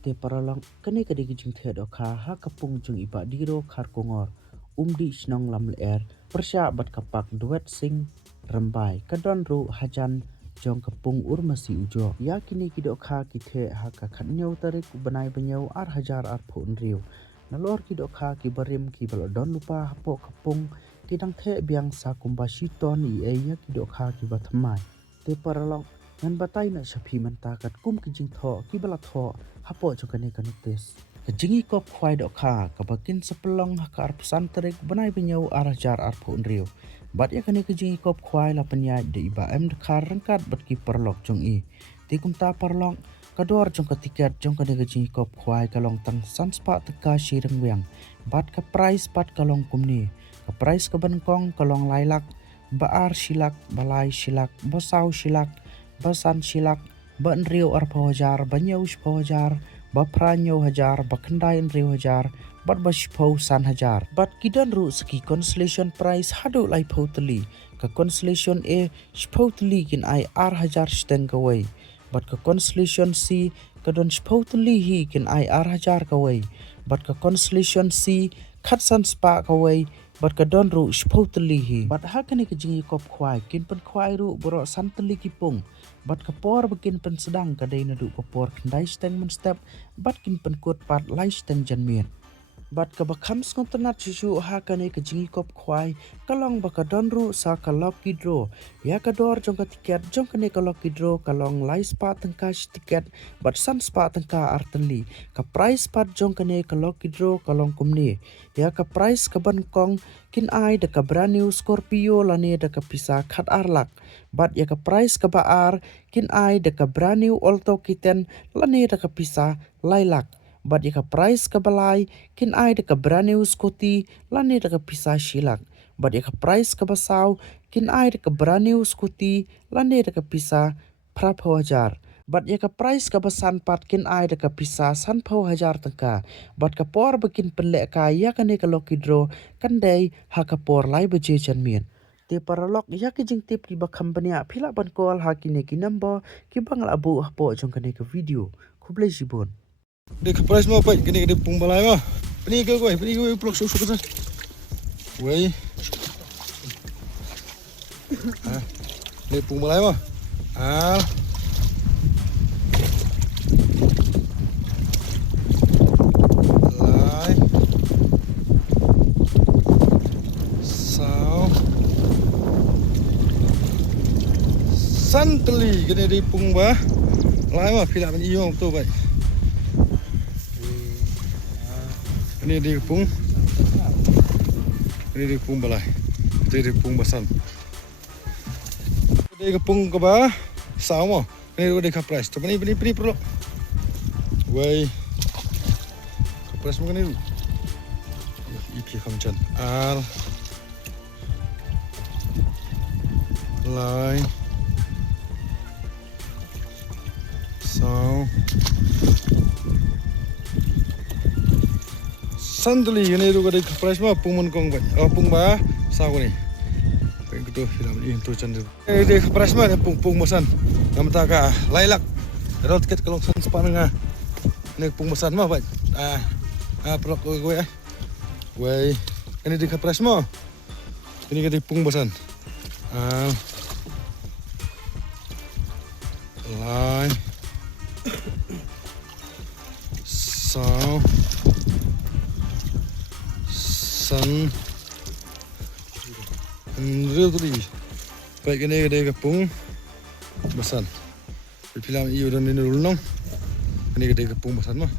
te paralong kani kadi kijing the do kha ha kapung jung iba diro khar kongor umdi snong lam ler persya bat kapak duet sing rambai kadon ru hajan jong kapung urmasi ujo ya kini kido kha kithe ha ka khatnyau tarik banai banyau ar hajar ar phun riu nalor kido kha ki barim ki balodon lupa hapo kapung kidang the biang sa kumbashi ton I ya kido kha ki bathmai te paralong nan batai na shapi manta kat kum kijing tho ki bala tho hapo jokane kanutes jingi kop khwai do kha kabakin sepelong hakar pesan terik banai benyau arah jar ar phun riu bat ya kane kijingi kop khwai la penya de iba em khar rangkat bat ki perlok jong I tikum ta perlong kador jong ka tiket jong kane kijingi kop khwai kalong tang sanspa teka shireng wiang bat ka price pat kalong kumni ka price ka bankong kalong lailak baar silak balai silak basau silak basan silak ban riu ar phajar banyau phajar bapranyo hajar bakandai riu hajar bat bashpau san hajar bat kidan ru ski consolation prize hadu lai photli ka consolation a photli kin ai ar hajar steng kawai bat ka consolation c kadon photli hi kin ai ar hajar kawai bat ka consolation c khatsan spa kawai bat ka don ru photli hi bat ha kani ka jingi kop khwai kin pen khwai ru boro santli kipung bat kapor bikin pen sedang kadai nadu kapor kendai steng men step bat kin pen kot pat lai steng janmien bat ka bakham skontanat susu ha kane ka jingi kop khwai kalong bakadon ru sa kalok kidro ya kador jong ka tiket jong kane kalok kidro kalong lai spa tengka tiket bat san spa tengka arteli ka price pat jong kane kalok kidro kalong kumni ya ka price ka bankong kin ai de ka brand Scorpio lane de ka pisa khat arlak bat ya ka price ka baar kin ai de ka brand new Alto kiten lane de ka pisa lailak bat ya ka price ka balai kin ai de ka brand new Scotty lane de ka pisa shilak bat ya ka price ka basau kin ai de ka brand new Scotty lane de ka pisa prapho hajar bat ya ka price ka basan pat kin ai de ka pisa sanpho hajar tangka bat ka por bikin penlek ka ya kane ka lokidro kandai ha ka por lai beje janmien te paralok ya ki jing tip ki bakham bania phila ban kol ha ki ne ki number ki bangal abu hapo jong kane ka video khuble jibon Dia ke price mau apa? Kini dia pung balai mah. Peni ke plok sok sok sana. Wei. Ah. Dia pung balai mah. Ah. Lai. Sao. Santeli kini dia pung bah. Lai mah pila ban iyo tu bai. Ini di kepung balai, ini di kepung basan. Di kepung ke bawah, sama. Ini di kapres. Tapi ini perlu. Wei, kapres mungkin ini. Ipi kamcan. Al, lai, so. Santli ini juga di price mah pungun kong bat, pung ba sao ni, kayak gitu film ini tu cendol. Di price mah pung basan, nampak ka lailak, rot ket kalau san sepanengah, ini pung basan mah bat, pelok gue wei, ini di price mah, ini di pung basan, lai, sao. San real tadi baik ini dia kepung basan film iyo dan ini dulu nong ini dia kepung basan mah